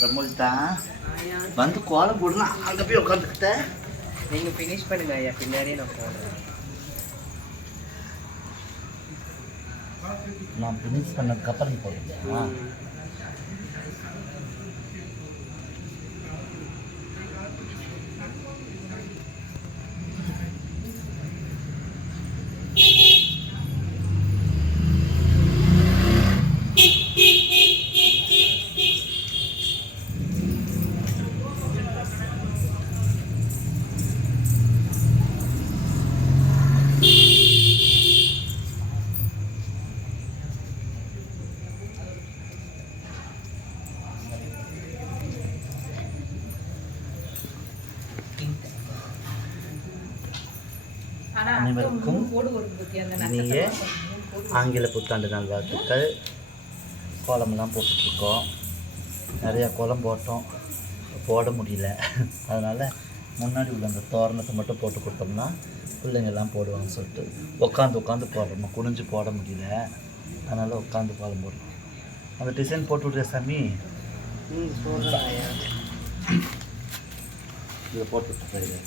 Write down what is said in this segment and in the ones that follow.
பிரமுல்தா வந்து கோலம் போடணும் அங்கே போய் உட்காந்துக்கிட்டேன் நீங்க ஃபினிஷ் பண்ணுங்க ஐயா பின்னாடியே நான் போடுறேன் நான் ஃபினிஷ் பண்ணதுக்கப்புறம் நீ அனைவருக்கும் இனிய ஆங்கில புத்தாண்டு நாள் வாழ்த்துக்கள் கோலமெல்லாம் போட்டுட்ருக்கோம். நிறையா கோலம் போட்டோம். போட முடியல. அதனால் முன்னாடி உள்ள அந்த தோரணத்தை மட்டும் போட்டு கொடுத்தோம்னா பிள்ளைங்க எல்லாம் போடுவாங்கன்னு சொல்லிட்டு உட்காந்து உட்காந்து போடுறோம். குனிஞ்சு போட முடியல. அதனால் உட்காந்து கோலம் போடுறோம். அந்த டிசைன் போட்டு விட்றியா சாமி? இதை போட்டு விட்டுறேன்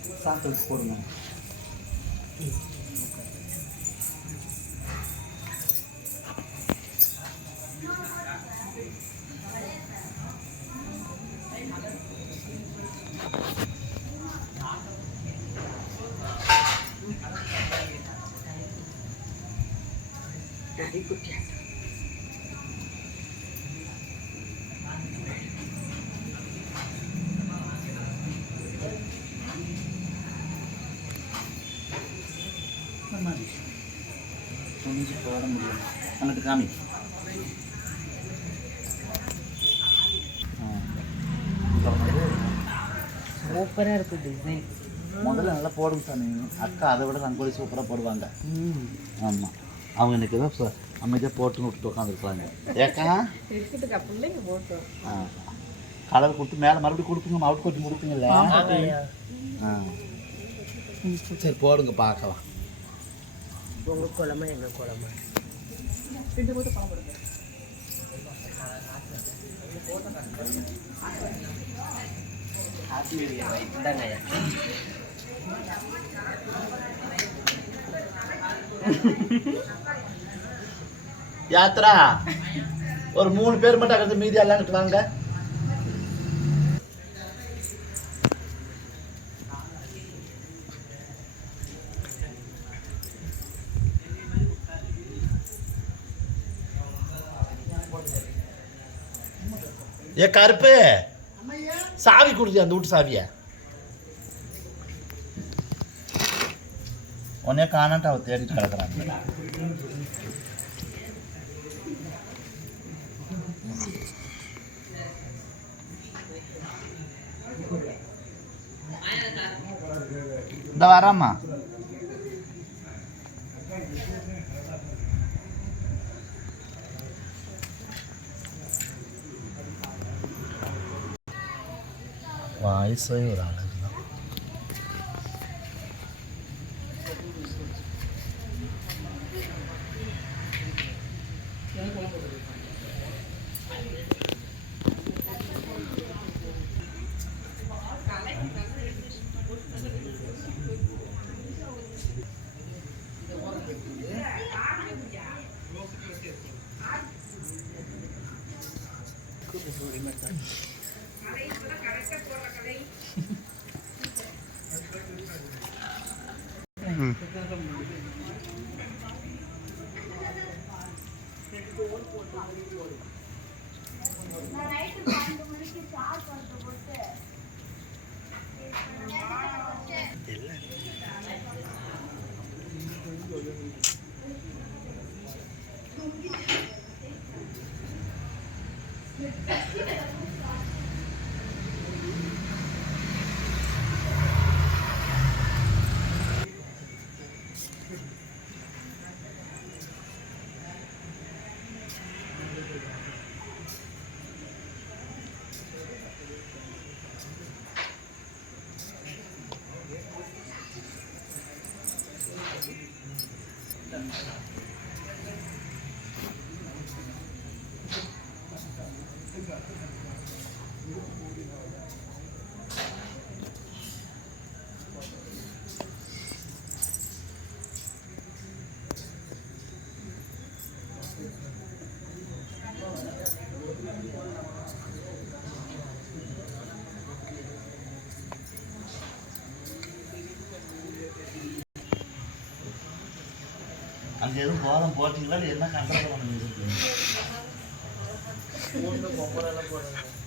எடுத்து சாப்பிட்டு வச்சு குனிஞ்சு போட முடியும் அங்கிட்டு காமி. ஆ. அப்புறம் வந்து சூப்பரா இருக்கு டிசைன் முதல்ல நல்லா போடுங்க சாமி. அக்கா அதை விட ரங்கோலி சூப்பராக போடுவாங்க. ம். ஆமாம் அவங்க இன்னைக்கு ஏதோ சொ- அமைதியாக போட்டுன்னு விட்டுட்டு உட்காந்துருக்காங்க ஏக்கா? ஆ. கலர் கொடுத்து மேலே மறுபடியும் கொடுப்பீங்க அவுட் கொட்டி முடிப்பீங்கல்ல ஆ. சரி போடுங்க பார்க்கலாம். உங்க குழம்பு என்ன குழம்பு? இந்தாங்க ஐயா யாத்ரா? ஒரு மூணு பேர் மட்டும் அங்கே மீதி எல்லாம் வாங்க. ஏ கருப்பு. சாவி கொடுத்து அந்த வீட்டு சாவிய? உன்னே காணான்ட்டு அவ தேடிட்டு கிடக்குறாங்க இந்த வராம்மா. வயசே ஒரு அழகு and அங்கே எதுவும் கோலம் போட்டிங்களா என்ன பண்ணிருக்கீங்க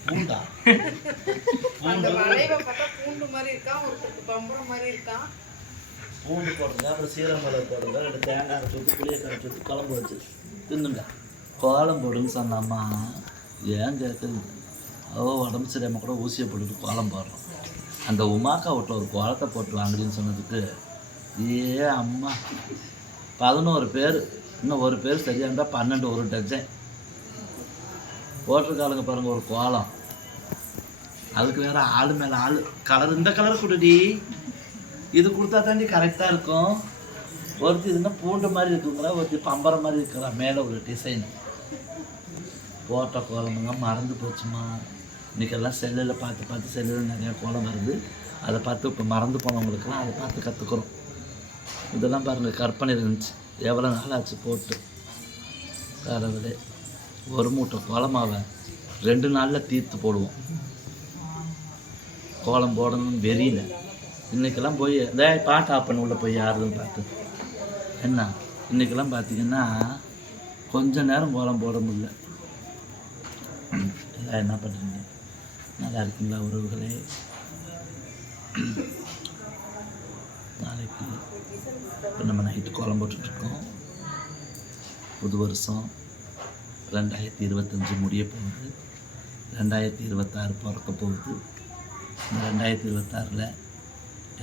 பூண்டா? அந்த பூண்டு. வளைவை பார்த்தா பூண்டு மாதிரி இருக்கான் ஒருத்தருக்கு பம்பரம் மாதிரி இருக்கான் பூண்டு போடுங்க அப்புறம் சீரகம் மிளகு போடுங்க ரெண்டு தேங்காய் ஊற்றி புளியை கரைச்சி ஊற்றி குழம்பு வச்சு. தின்னுங்க. கோலம் போடுன்னு சொன்னாம்மா. ஏன் கேட்குறீங்க அவ உடம்பு சரியாமல் கூட ஊசியை போட்டுட்டு கோலம் போடுறோம். அந்த உமாக்கா வீட்டில் ஒரு கோலத்தை போட்டு வாங்குறீன்னு சொன்னதுக்கு ஏ அம்மா. பதினோரு பேர் இன்னும் ஒரு பேர் சரியாக இருந்தால் பன்னெண்டு ஒரு டஜன் போட்டிருக்காளுங்க பாருங்க ஒரு கோலம். அதுக்கு வேற ஆள் மேலே ஆள். கலர் இந்த கலர் கொடுடி. இது கொடுத்தா தாண்டி கரெக்டாக இருக்கும். ஒருத்தி இதுனா பூண்டு மாதிரி இருக்குங்களா ஒருத்தி பம்பரம் மாதிரி இருக்கிறா. மேலே ஒரு டிசைன் போட்ட கோலமுங்க மறந்து போச்சுமா? இன்றைக்கெல்லாம் செல்லில் பார்த்து பார்த்து செல்லில் நிறையா கோலம் வருது. அதை பார்த்து இப்போ மறந்து போனவங்களுக்குலாம் அதை பார்த்து கற்றுக்குறோம் இதெல்லாம் பாருங்கள் கற்பனை இருந்துச்சு. எவ்வளோ நாள் ஆச்சு போட்டு. கடவுளே ஒரு மூட்டை கோலமாவை ரெண்டு நாளில் தீர்த்து போடுவோம். கோலம் போடணும்னு வெறியில. இன்றைக்கெல்லாம் போய் இந்த பாட்டு ஆஃப் பண்ண உள்ள போய் யாருன்னு பார்த்து என்ன? இன்னைக்கெல்லாம் பார்த்தீங்கன்னா கொஞ்ச நேரம் கோலம் போட முடியல. எல்லாம் என்ன பண்ணுறீங்க நல்லா இருக்கீங்களா உறவுகளே? நாளைக்கு இப்போ நம்ம நைட்டு கோலம் போட்டுட்ருக்கோம். புது வருஷம். ரெண்டாயிரத்தி இருபத்தஞ்சி முடிய போகுது. ரெண்டாயிரத்தி இருபத்தாறு பிறக்க போகுது. இந்த ரெண்டாயிரத்தி இருபத்தாறில்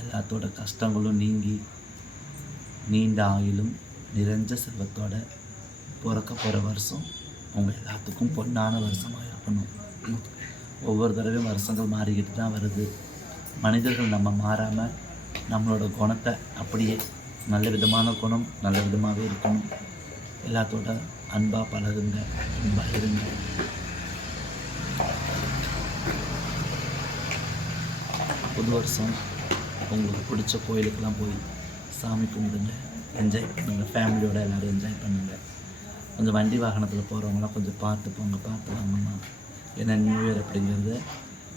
எல்லாத்தோட கஷ்டங்களும் நீங்கி நீண்ட ஆயிலும் நிறைஞ்ச செல்வத்தோட பிறக்க போகிற வருஷம். உங்கள் எல்லாத்துக்கும் பொன்னான வருஷமாக இருக்கணும். ஒவ்வொரு தடவையும் வருஷங்கள் மாறிக்கிட்டு தான் வருது. மனிதர்கள் நம்ம மாறாமல் நம்மளோட குணத்தை அப்படியே நல்ல விதமான குணம் நல்ல விதமாகவே இருக்கணும். எல்லாத்தோட அன்பாக பழகுங்க அன்பாக இருங்க. புது வருஷம் உங்களுக்கு பிடிச்ச கோயிலுக்கெல்லாம் போய் சாமி கும்பிடுங்க. என்ஜாய் பண்ணுங்கள் ஃபேமிலியோட எல்லோரும் என்ஜாய் பண்ணுங்கள் கொஞ்சம் வண்டி வாகனத்தில் போகிறவங்களாம் கொஞ்சம் பார்த்து போங்க. பார்த்து வாங்கம்மா. ஏன்னா நியூ இயர் அப்படிங்கிறது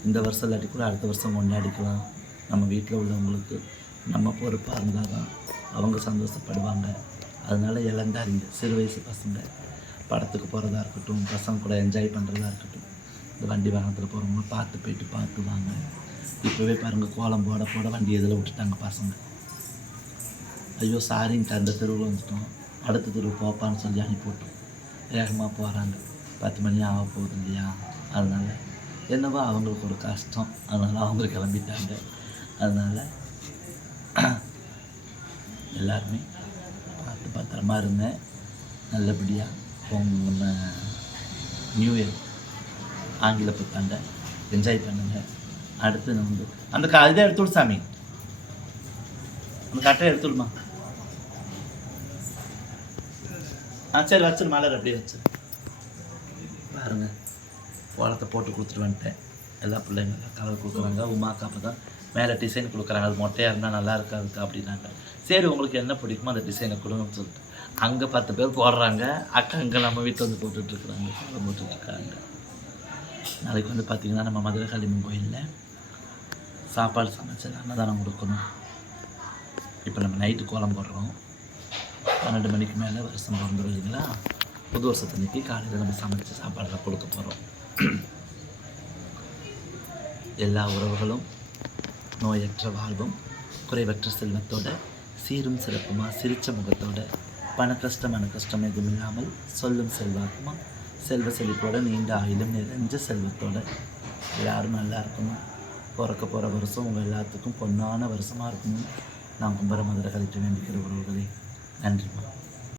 இந்த வருஷம் இல்லாட்டி கூட அடுத்த வருஷம் கொண்டாடிக்கலாம். நம்ம வீட்டில் உள்ளவங்களுக்கு நம்ம பொறுப்பாக இருந்தால் தான் அவங்க சந்தோஷப்படுவாங்க. அதனால் இளந்தாரிங்க சிறு வயசு பசங்க படத்துக்கு போகிறதா இருக்கட்டும் பசங்க கூட என்ஜாய் பண்ணுறதா இருக்கட்டும் இந்த வண்டி வாகனத்தில் போகிறவங்க பார்த்து போயிட்டு பார்த்து வாங்க. இப்போவே பாருங்கள் கோலம் போட போட வண்டி இதில் விட்டுட்டாங்க பசங்க. ஐயோ சாரின்ட்டு அந்த தெருவில் வந்துட்டோம். அடுத்த தெருவு போப்பான்னு சொல்லி அனுப்பிவிட்டோம். வேகமாக போகிறாங்க பத்து மணி ஆக போகுது இல்லையா? அதனால் என்னவோ அவங்களுக்கு ஒரு கஷ்டம். அதனால் அவங்க கிளம்பிட்டாங்க. அதனால் எல்லாருமே பார்த்து பத்திரமா இருங்க. நல்லபடியாக உங்க நியூ இயர் ஆங்கில புத்தாண்டை என்ஜாய் பண்ணுங்க. அடுத்து நான் வந்து அந்த க இதை எடுத்துவிடு சாமி. அந்த கட்டை எடுத்துடுமா ஆ சரி வச்சிரு மலர் அப்படியே வச்சு பாருங்கள் கோலத்தை போட்டு கொடுத்துட்டு வந்துட்டேன். எல்லா பிள்ளைங்களும் கலர் கொடுக்குறாங்க. உமாக்கா அப்போ தான் மேலே டிசைன் கொடுக்குறாங்க. அது மொட்டையாக இருந்தால் நல்லா இருக்காது அப்படின்னாங்க. சரி உங்களுக்கு என்ன பிடிக்குமோ அந்த டிசைனை கொடுங்கன்னு சொல்லிட்டு. அங்கே பத்து பேர் போடுறாங்க. அக்கா அங்கே நம்ம வீட்டில் வந்து போட்டுட்ருக்குறாங்க. கோலம் போட்டுட்ருக்காங்க. நாளைக்கு வந்து பார்த்திங்கன்னா நம்ம மதுரை காளியம்மன் கோயிலில் சாப்பாடு சமைச்சு அன்னதானம் கொடுக்கணும். இப்போ நம்ம நைட்டு கோலம் போடுறோம். பன்னெண்டு மணிக்கு மேலே வருஷம் பிறந்துடும் இல்லைங்களா? புது வருஷத்தன்னைக்கு காலையில் நம்ம சமைச்சு சாப்பாடுலாம் கொடுக்க போகிறோம் எல்லா உறவுகளும் நோயற்ற வாழ்வும் குறைவற்ற செல்வத்தோட சீரும் சிறப்புமா சிரிச்ச முகத்தோட பண கஷ்டம் மன கஷ்டம் எதுவும் இல்லாமல் சொல்லும் செல்வாக்குமா செல்வ செழிப்போட நீண்ட ஆயுளும் நிறைஞ்ச செல்வத்தோட. எல்லாரும் நல்லா இருக்கணும். பிறக்க போகிற வருஷம் உங்கள் எல்லாத்துக்கும் பொன்னான வருஷமாக இருக்கணும். நான் கும்பர மதுரை கழித்து வேண்டிக்கிற உறவுகளே. நன்றிம்மா.